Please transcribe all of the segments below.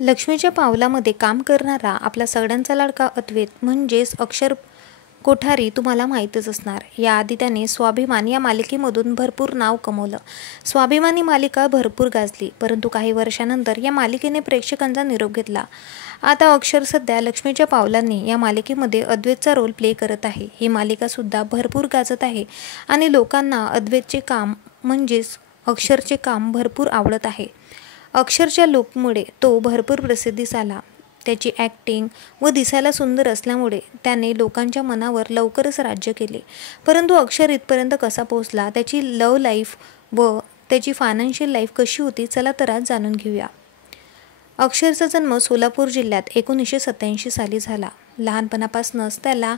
लक्ष्मीच्या पावलामध्ये काम करणारा आपला सगळ्यांचा लाडका अद्वैत म्हणजेच अक्षर कोठारी तुम्हाला माहीतच असणार। याआधी त्याने स्वाभिमान या मालिकेमधून भरपूर नाव कमवलं। स्वाभिमानी मालिका भरपूर गाजली, परंतु काही वर्षानंतर या मालिकेने प्रेक्षकांचा निरोप घेतला। आता अक्षर सध्या लक्ष्मीच्या पावलांनी या मालिकेमध्ये अद्वैतचा रोल प्ले करत आहे। ही मालिका सुद्धा भरपूर गाजत आहे आणि लोकांना अद्वैतचे काम म्हणजेच अक्षरचे काम भरपूर आवडत आहे। अक्षरच्या लुकमुळे तो भरपूर प्रसिद्धीस आला। त्याची ॲक्टिंग व दिसायला सुंदर असल्यामुळे त्याने लोकांच्या मनावर लवकरच राज्य केले। परंतु अक्षर इथपर्यंत कसा पोहोचला, त्याची लव्ह लाईफ व त्याची फायनान्शियल लाईफ कशी होती, चला तर आज जाणून घेऊया। अक्षरचा जन्म सोलापूर जिल्ह्यात 1987 साली झाला। लहानपणापासूनच त्याला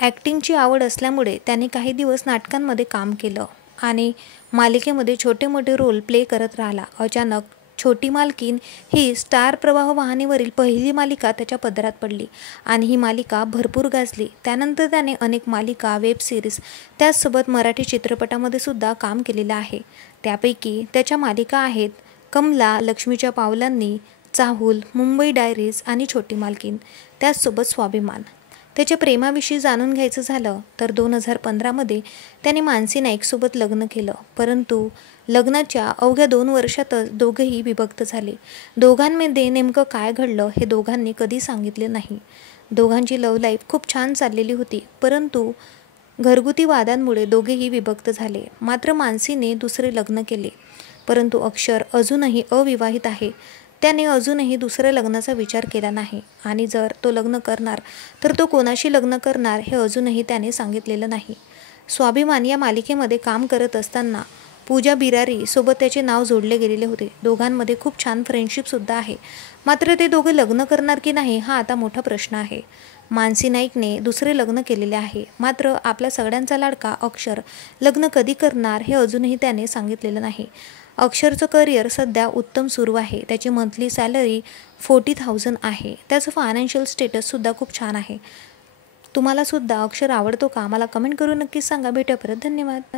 ॲक्टिंगची आवड असल्यामुळे त्याने काही दिवस नाटकांमध्ये काम केलं आणि मालिकेमध्ये छोटे मोठे रोल प्ले करत राहिला। अचानक छोटी मालकीन ही स्टार प्रवाह वाहिनीवरील पहिली मालिका त्याच्या पदरात पडली आणि ही मालिका भरपूर गाजली। त्यानंतर त्याने अनेक मालिका, वेब सिरीज, त्याचसोबत मराठी चित्रपटामध्ये सुद्धा काम केलेलं आहे। त्यापैकी त्याच्या मालिका आहेत कमला, लक्ष्मीच्या पावलांनी, चाहूल, मुंबई डायरीज आणि छोटी मालकीन, त्याचसोबत स्वाभिमान। त्याच्या प्रेमाविषयी जाणून घ्यायचं झालं तर 2015 मध्ये त्याने मानसी नाईकसोबत लग्न केलं, परंतु लग्नाच्या अवघ्या 2 वर्षातच दोघेही विभक्त झाले। दोघांमध्ये नेमकं काय घडलं हे दोघांनी कधी सांगितले नाही। दोघांची लव्ह लाईफ खूप छान चाललेली होती, परंतु घरगुती वादांमुळे दोघेही विभक्त झाले। मात्र मानसीने दुसरे लग्न केले, परंतु अक्षर अजूनही अविवाहित आहे। त्याने अजूनही दुसऱ्या लग्नाचा विचार केला नाही आणि जर तो लग्न करणार तर तो कोणाशी लग्न करणार हे अजूनही त्याने सांगितलेलं नाही। स्वाभिमान या मालिकेमध्ये काम करत असताना पूजा बिरारी सोबत त्याचे नाव जोडले गेलेले होते। दोघांमध्ये खूप छान फ्रेंडशिपसुद्धा आहे, मात्र ते दोघे लग्न करणार की नाही हा आता मोठा प्रश्न आहे। मानसी नाईकने दुसरे लग्न केलेले आहे, मात्र आपला सगळ्यांचा लाडका अक्षर लग्न कधी करणार हे अजूनही त्याने सांगितलेलं नाही। अक्षरचं करिअर सध्या उत्तम सुरू आहे। त्याची मंथली सॅलरी 40,000 आहे। त्याचं फायनान्शियल स्टेटससुद्धा खूप छान आहे। तुम्हाला सुद्धा अक्षर आवडतो का? मला कमेंट करून नक्कीच सांगा। भेटूया परत। धन्यवाद।